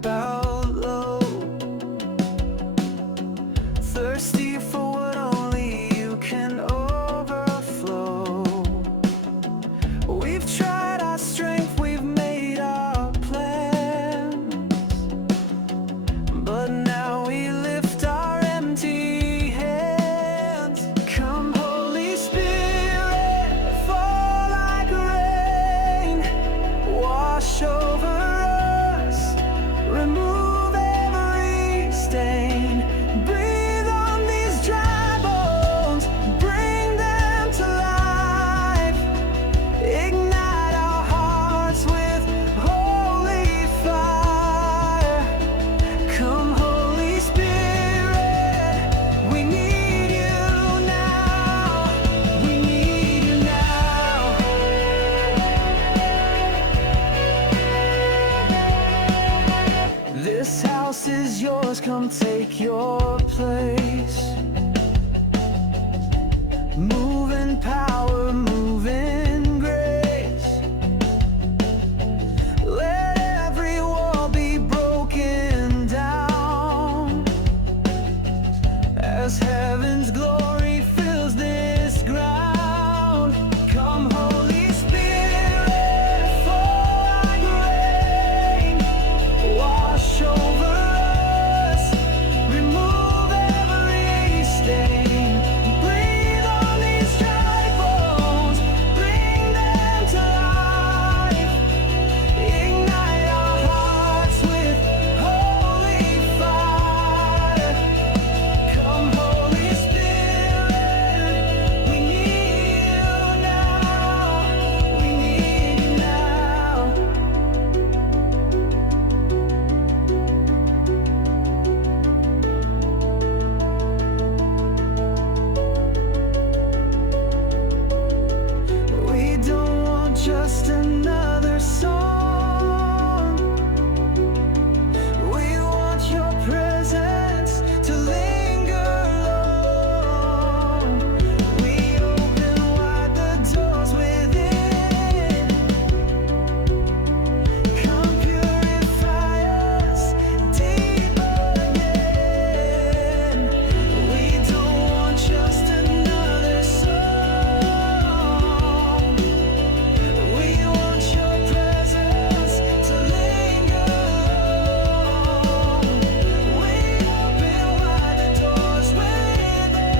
bowed low, thirsty for what only you can overflow. We've tried our strength, we've made our plans, but now we lift our empty hands. Come Holy Spirit, fall like rain, wash over us, remove every stain. Breathe on these dry bones, bring them to life. Ignite our hearts with holy fire. Come Holy Spirit, we need you now. We need you now. This house is yours, come take your place. Move in power, move in grace. Let every wall be broken down as heaven's glory fills this ground. Come Holy Spirit, fall like rain, wash over us, remove every stain. Breathe on these dry bones, bring them to life. Ignite our hearts with holy fire. Come Holy Spirit, we need you now. We need you now. We don't want just another song. We want your presence to linger long. We open wide the doors within. Come purify us deep again. We don't want just another song. We want your presence to linger long. We open wide the doors within.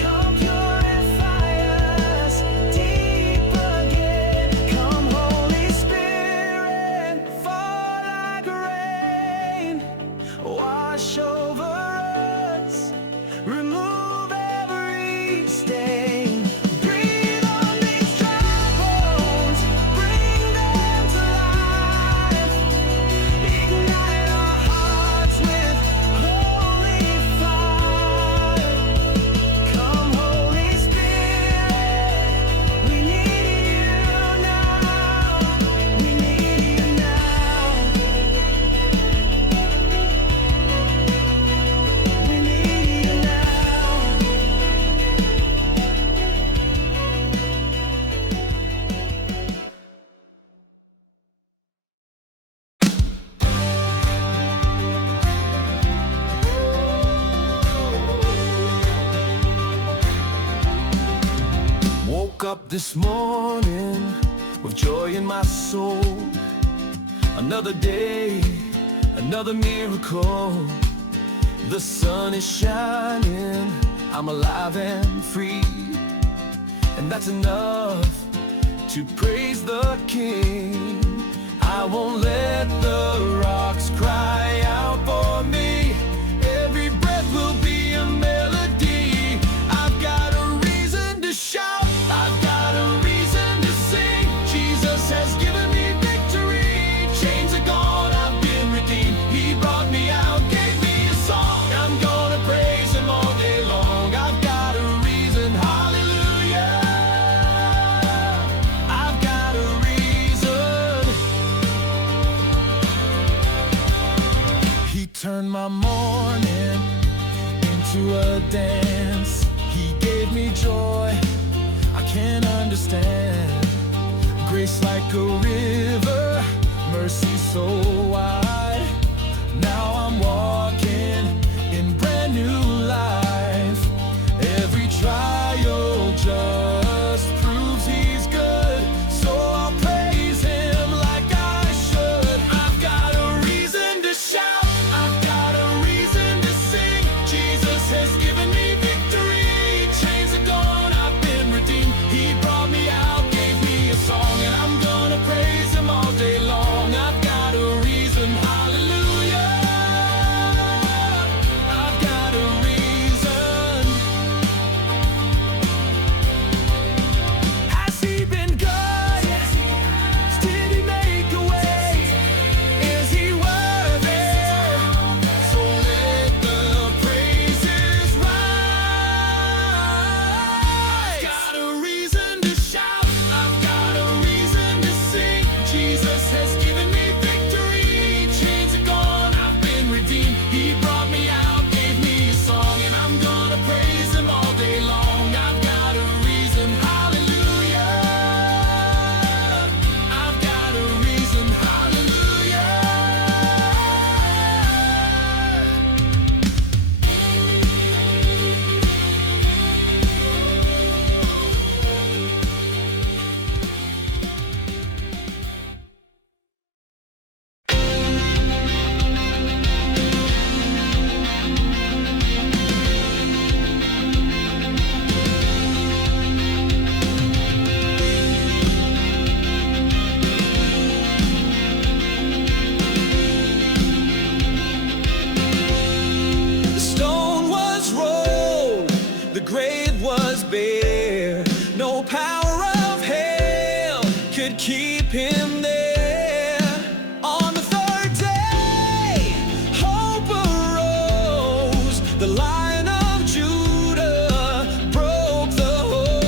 Come purify us deep again. Come Holy Spirit, fall like rain, wash over us, remove every stain. Breathe on these dry bones, bring them to life. Ignite our hearts with holy fire. Come Holy Spirit, we need you now. We need you now. We need you now. Woke up this morning with joy in my soul. Another day, another miracle. The sun is shining, I'm alive and free, and that's enough to praise the King. I won't let the rocks cry out for me. Every breath will be a melody. I've got a reason to shout, I've got a reason to sing. Jesus has given me victory. Chains are gone, I've been redeemed. He brought me out, gave me a song. I'm gonna praise him all day long. I've got a reason, hallelujah. I've got a reason. He turned my morning into a dance. He gave me joy I can't understand. Grace like a river mercy so wide. Now I'm walking in brand new life. Every trial just proves he's good, so I'll praise him like I should. I've got a reason to shout, I've got a reason to sing. Jesus has given me victory. Chains are gone, I've been redeemed. He brought me out, gave me a song, and I'm gonna praise him all day long. I've got a reason, hallelujah. I've got a reason. Has he been good? Did he make a way? Is he worthy? So let the praises rise. I've got a reason to shout, I've got a reason to sing. Jesus has given me victory. Chains are gone, I've been redeemed. He brought me out, gave me a song, and I'm gonna praise him all day long. I've got a reason, hallelujah. I've got a reason, hallelujah. The stone was rolled, the grave was bare. No power of hell could keep him there. On the third day, hope arose. The Lion of Judah broke the hold.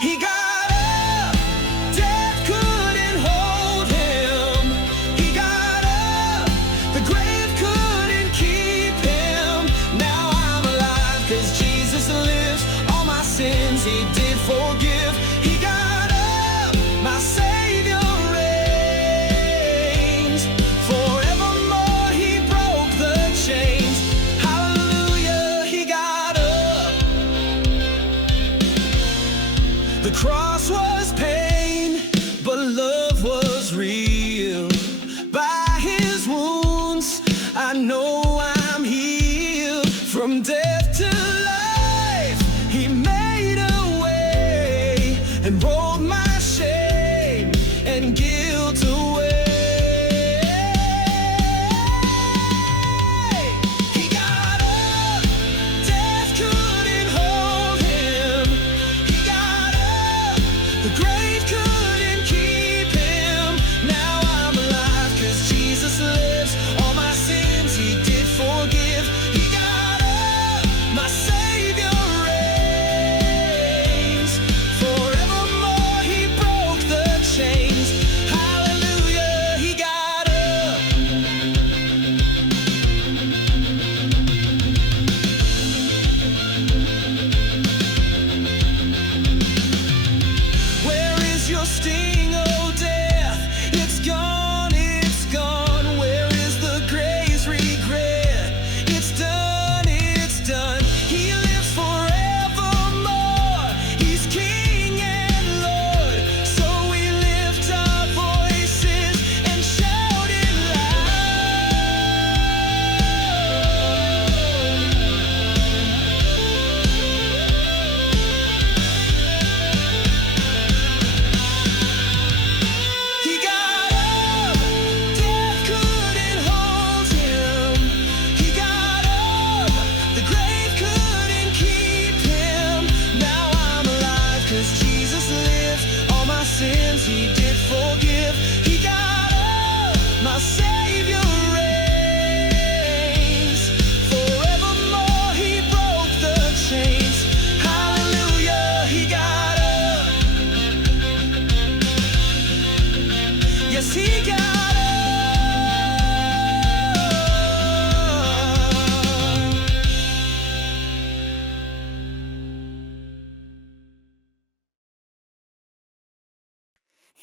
He got up, death couldn't hold him. He got up, the grave couldn't keep him. Now I'm alive 'cause Jesus lives. All my sins he did forgive. He got up, my Savior reigns. Forevermore he broke the chains. Hallelujah, he got up. The cross was pain, but love was real. By his wounds, I know I'm healed. From death to life, he made a way and rolled my shame and guilt away. He got up, death couldn't hold him. He got up, the grave couldn't keep him. Now I'm alive 'cause Jesus lives. All my sins he did forgive. He got up, my Savior reigns.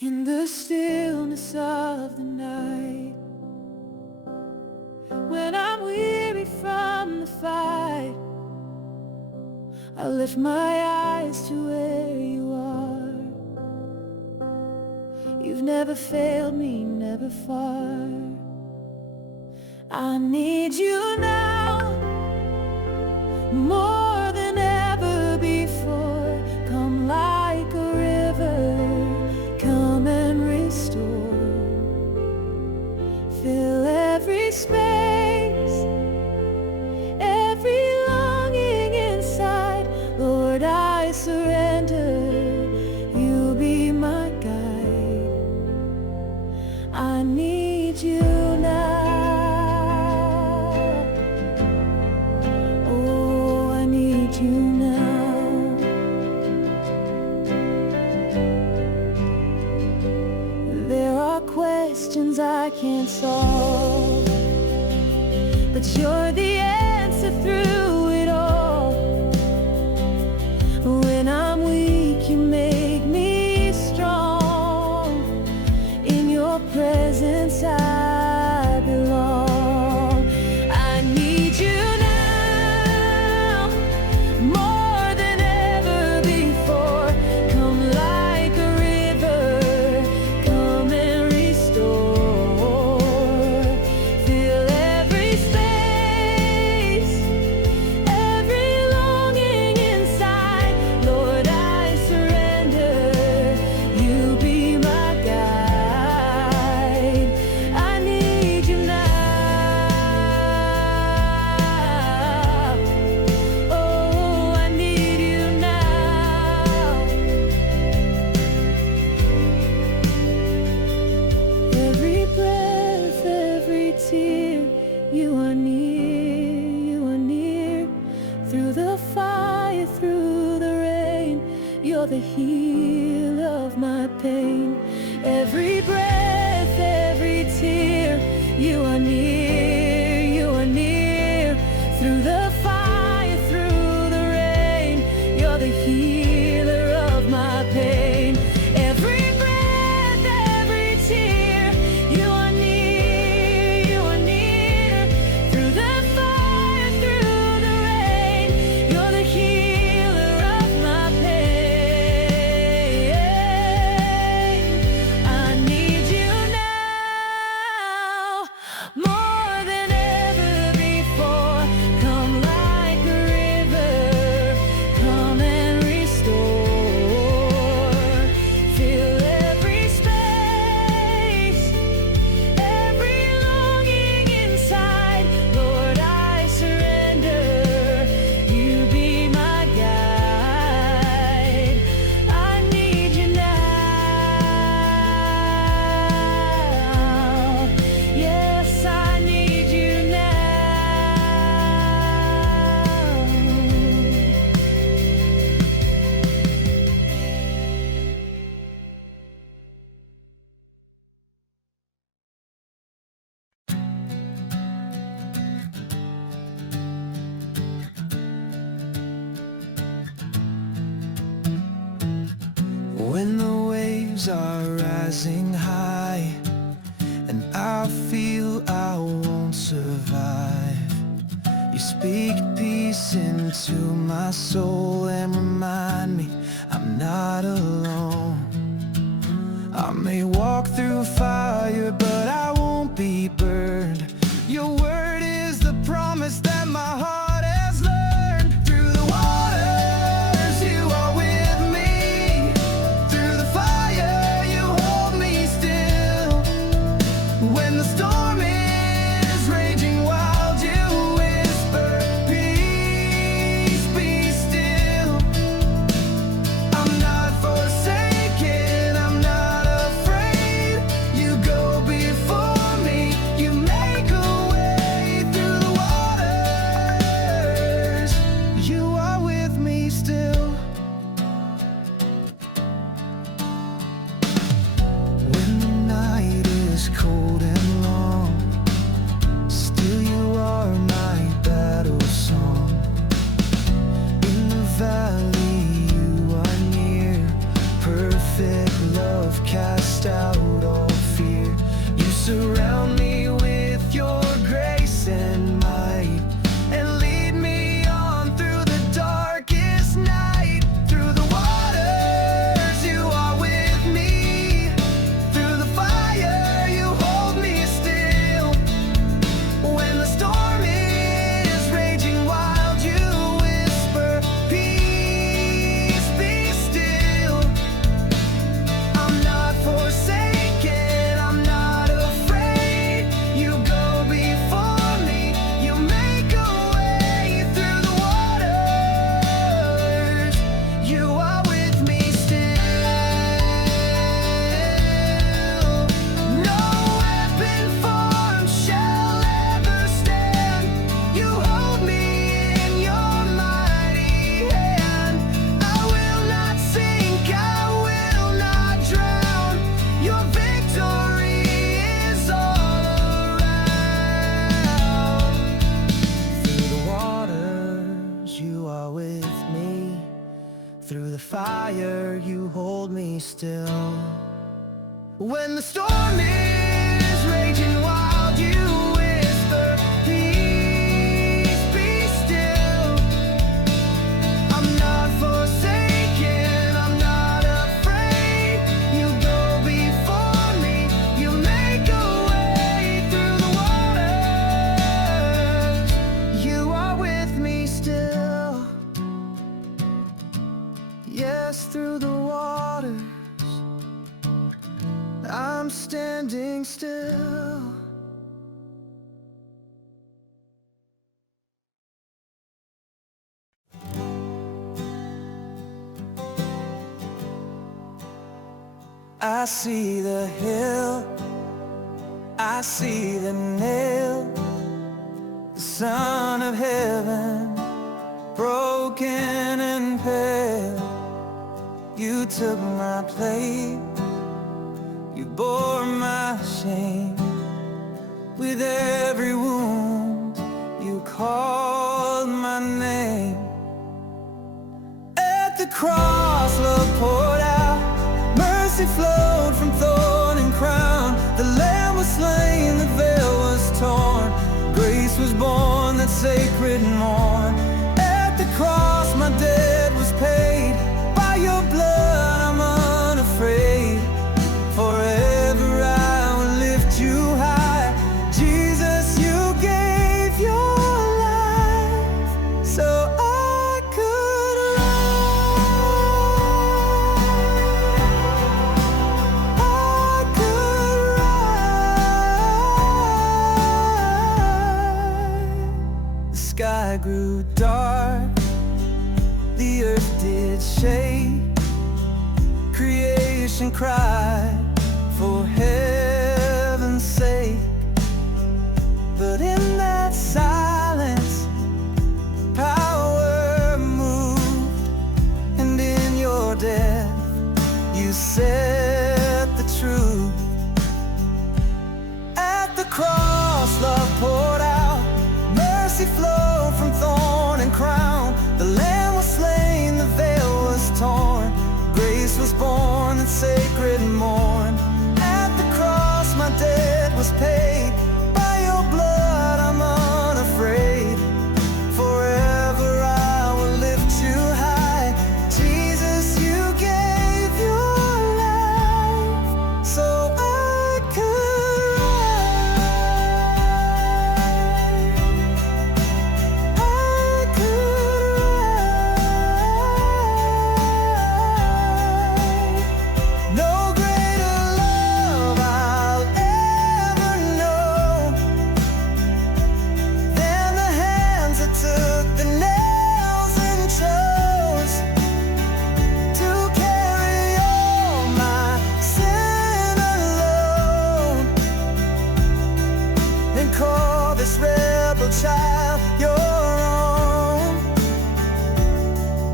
In the stillness of the night, when I'm weary from the fight, I lift my eyes to where you are. You've never failed me, never far. I need you now, more than ever before. Come like a river, come and restore. Fill every space, every longing inside. Lord, I surrender, you be my guide. I need you now. Oh, I need you now. There are questions I can't solve, but you're the answer through it all. When I'm weak, you make me strong. In your presence I belong. I need you now, more than ever before. Come like a river, come and restore. Fill every space, every longing inside. Lord, I surrender, you be my guide. I need you now. Oh, I need you now. Every breath, every tear, you are near, you are near. Through the fire, through the rain, you're the healer of my pain. Every breath, every tear, you are near, you are near. Through the fire, through the rain, you're the healer of my pain. Every breath, every tear, you are near, you are near. Through the fire, through the rain, you're the healer of my pain. I need you now, more than ever before. Come like a river, come and restore. Fill every space, every longing inside. Lord, I surrender, you be my guide. I need you now. Yes, I need you now. When the waves are rising high and I feel I won't survive, you speak peace into my soul and remind me I'm not alone. I may walk through fire, but I won't be burned. Your word is the promise that my heart has learned. Through the waters, you are with me. Through the fire, you hold me still. When the storm is raging wild, you whisper, peace, be still. I'm not forsaken, I'm not afraid. You go before fire, you hold me still. When the storm is raging wild, you whisper, peace, be still. I'm not forsaken, I'm not afraid. You go before me, you make a way through the waters. You are with me still. Yes, through the waters, I'm standing still. I see the hill, I see the nail, the Son of Heaven, broken and pale. You took my place, you bore my shame. With every wound, you called my name. At the cross, love poured out, mercy flowed from thorn and crown. The Lamb was slain, the veil was torn, grace was born, that sacred morn. At the cross, my debt was paid, by your blood I'm unafraid. Forever I will lift you high. Jesus, you gave your life so I could rise. The sky grew dark, the earth did shake, creation cried for heaven's sake. But in that silence, power moved, and in your death, you said the truth. At the cross, love poured out, mercy flowed from thorn and crown. The Lamb was slain, the veil was torn, grace was born, that sacred morn. At the cross, my debt was paid, by your blood I'm unafraid. Forever I will lift you high. Jesus, you gave your life so I could rise. I could rise. No greater love I'll ever know than the hands that took the nails and chose to carry all my sin alone, and call this rebel child your own.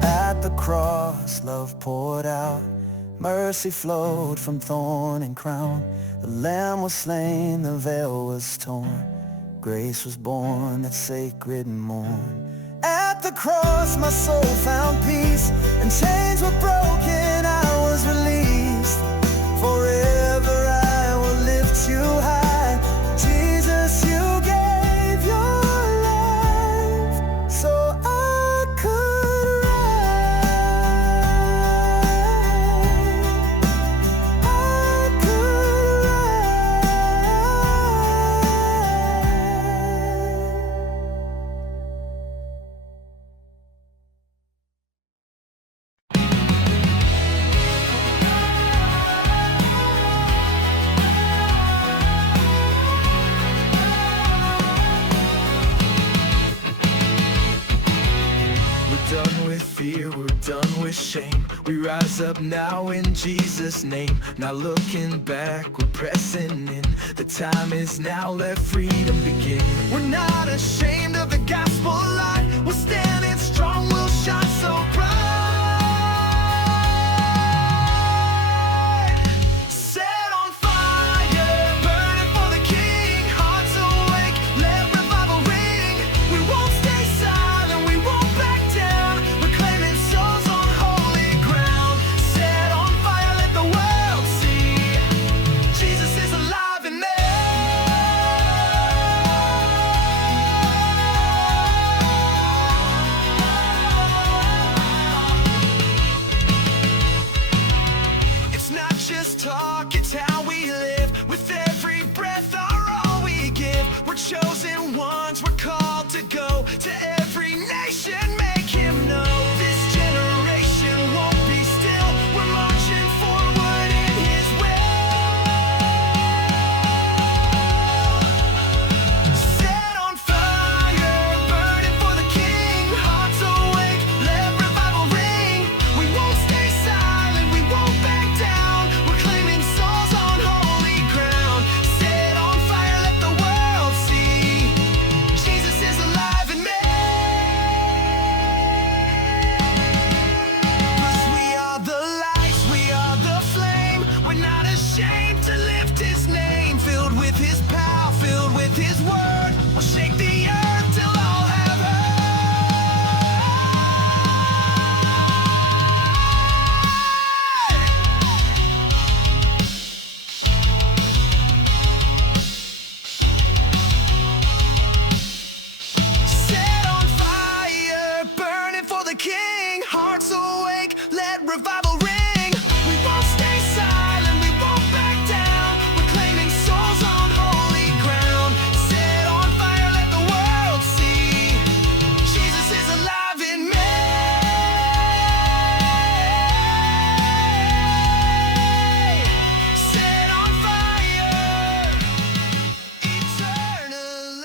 At the cross, love poured out, mercy flowed from thorn and crown. The Lamb was slain, the veil was torn, grace was born, that sacred morn. At the cross, my soul found peace, and chains were broken, I was released. Forever I will lift you high. Jesus, you gave your life so I could rise. I could We're done with fear, we're done with shame. We rise up now in Jesus' name. Not looking back, we're pressing in. The time is now, let freedom begin. We're not ashamed of the gospel light. We're standing strong, we'll shine so bright. Set on fire, burning for the King. Hearts awake, let revival ring. We won't stay silent, we won't back down. We're claiming souls on holy ground. we're called to go to every nation, make him know. This generation won't be still. We're marching forward in his will. Set on fire, burning for the King. Hearts awake, let revival ring. We won't stay silent, we won't back down. We're claiming souls on holy ground. Set on fire, let the world see Jesus is alive in me. 'Cause we are the lights, we are the flame. We're not ashamed to lift his name. Filled with his power, filled with his word, we'll shake the earth till all have heard. Set on fire, burning for the King. Hearts awake, let revival ring. We won't stay silent, we won't back down. We're claiming souls on holy ground. Set on fire, let the world see Jesus is alive in me. Set on fire eternally.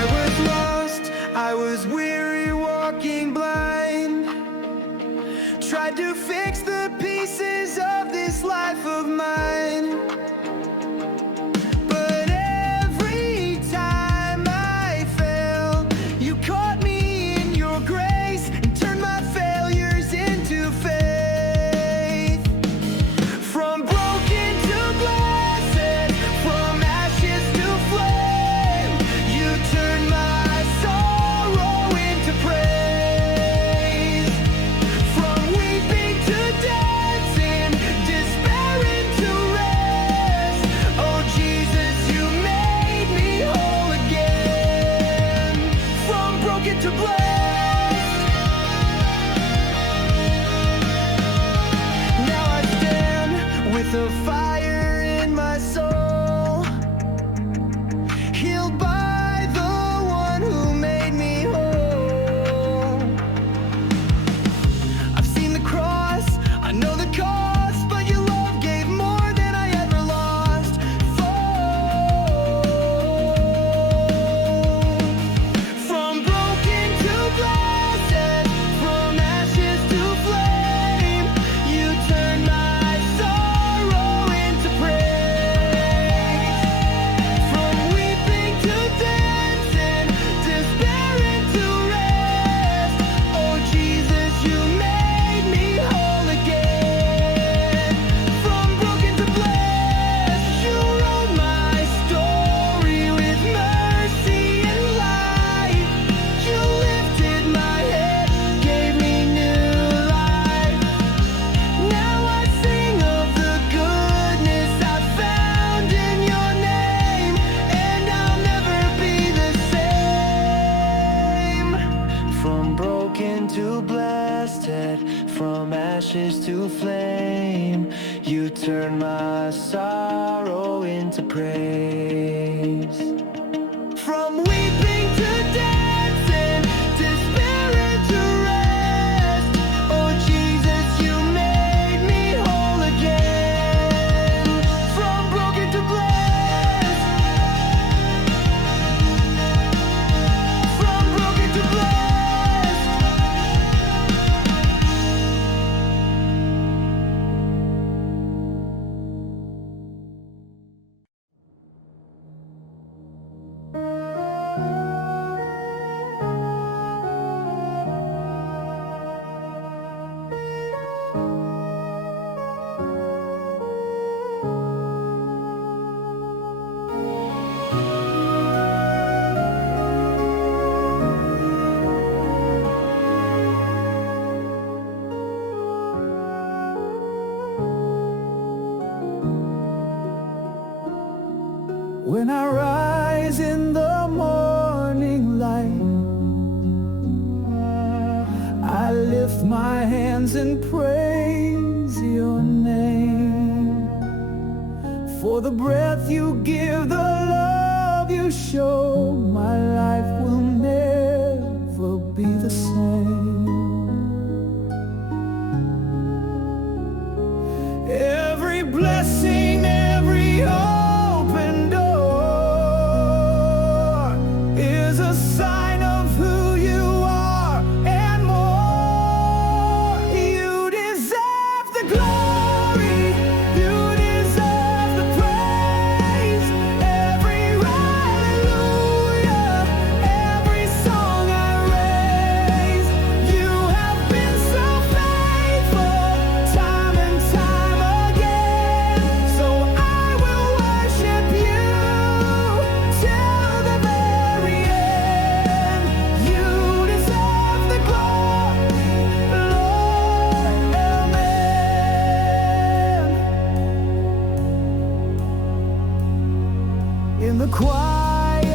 I was lost, I was weary, walking blind. Tried to fix the pieces of this life of mine. But every time I fell, you caught me in your grace and turned my failures into faith. From broken to blessed, from ashes to flame, you turned my sorrow into praise. From weeping to dancing, despair into rest. Oh Jesus, you made me whole again. From broken to blessed, now I stand with a fire in my soul, healed by the one who made me whole. I've seen the cross, I know the cost, but your love gave more than I ever lost. From broken to blessed, from ashes to flame, you turned my sorrow into praise. From weeping to dancing, despair into rest. Oh Jesus, you made me whole again. From broken to blessed, you wrote my story with mercy and light. You lifted my head, gave me new life. Now I sing of the goodness I found in your name, and I'll never be the same. From broken to blessed, from ashes to flame, you turn my sorrow into praise. From weeping to dancing, despair into rest. Oh Jesus, you made me whole again. From broken to blessed, from broken to blessed. When I rise in the morning light, lift my hands and praise your name. For the breath you give, the love you show, my life will never be the same. Every blessing, every open door is a sign of who you are and more. You deserve the glory, you deserve the praise. Every hallelujah, every song I raise. You have been so faithful, time and time again. So I will worship you till the very end. You deserve the glory, Lord, amen. In the quiet,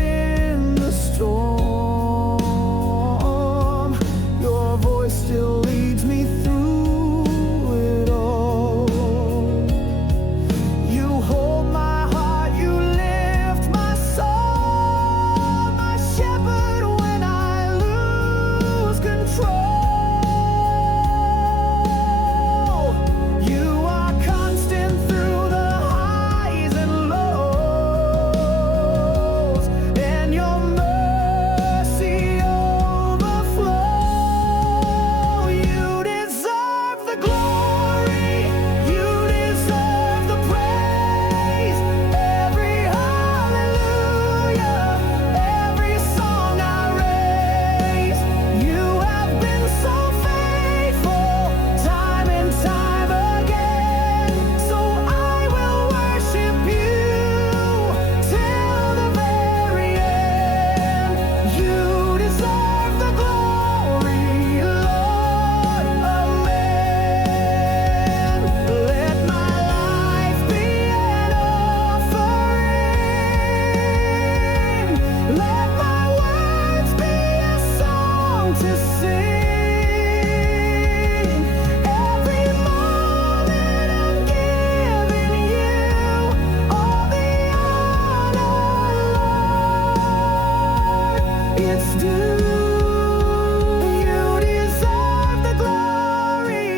in the storm, your voice still leads me through it all. You hold my heart, you lift my soul, my shepherd when I lose control. You are constant through the highs and lows, and your mercy overflow. You deserve the glory, you deserve the praise. Every hallelujah, every song I raise. You have been so faithful, time and time again. So I will worship you till the very end. You deserve the glory, Lord, amen. Let my life be an offering. Let my words be a song to sing. Every moment I'm giving you all the honor, Lord, it's due. You deserve the glory,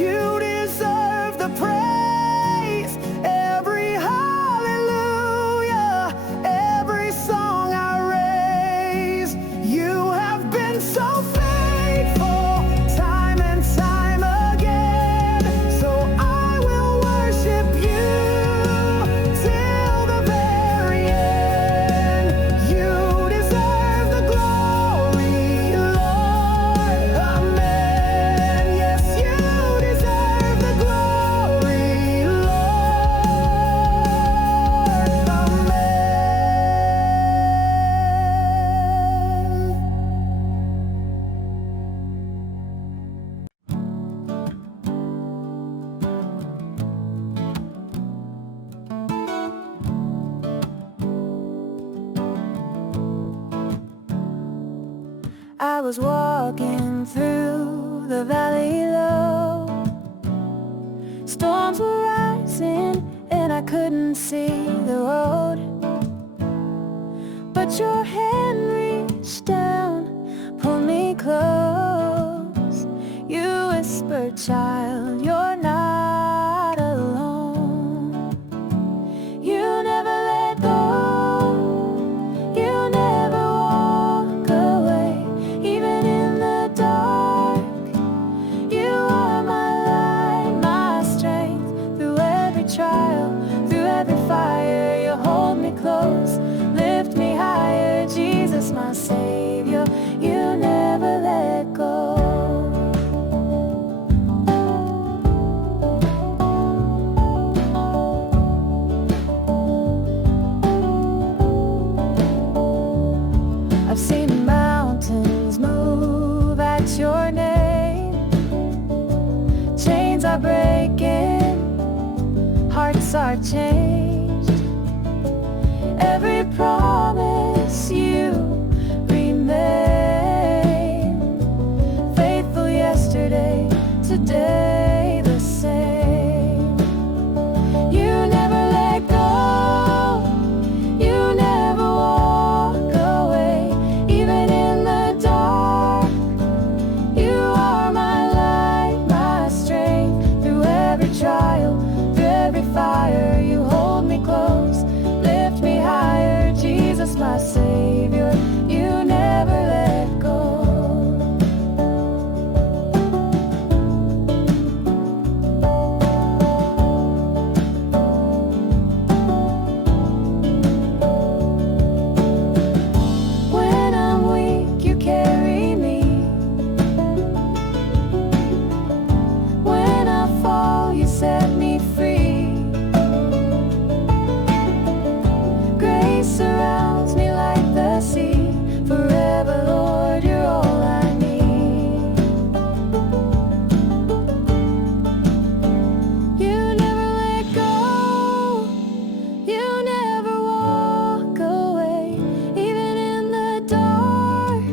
you deserve the praise. Every hallelujah, every song I raise. You have been so faithful, time and time again. So I will worship you till the very end. You deserve the glory, Lord, amen. Yes, you deserve the glory, Lord, I was walking through the valley low. Storms were rising and I couldn't see the road. But your hand reached down, pulled me close. You whispered, child, you're not alone. You never let go, you never walk away. Even in the dark, you are my light, my strength. Through every trial, through every fire, you hold me close, lift me higher. Jesus, my Savior, you never let go. I've seen mountains move at your name. Chains are breaking, hearts are changed. Every promise you remain faithful. yesterday, today the same. You never let go, you never walk away, even in the dark. You are my light, my strength, through every trial, through every fire. You hold me close, lift me higher, Jesus my Savior, you never let go. When I'm weak, you carry me. When I fall, you set me free. Grace surrounds me like the sea. Forever, Lord, you're all I need. You never let go, you never walk away, even in the dark.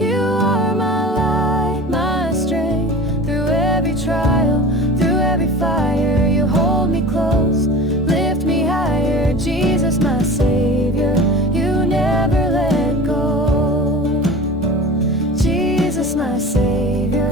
You are my light, my strength, through every trial, through every fire. You hold me close, lift me higher, Jesus my Savior, you never let go. Jesus my Savior,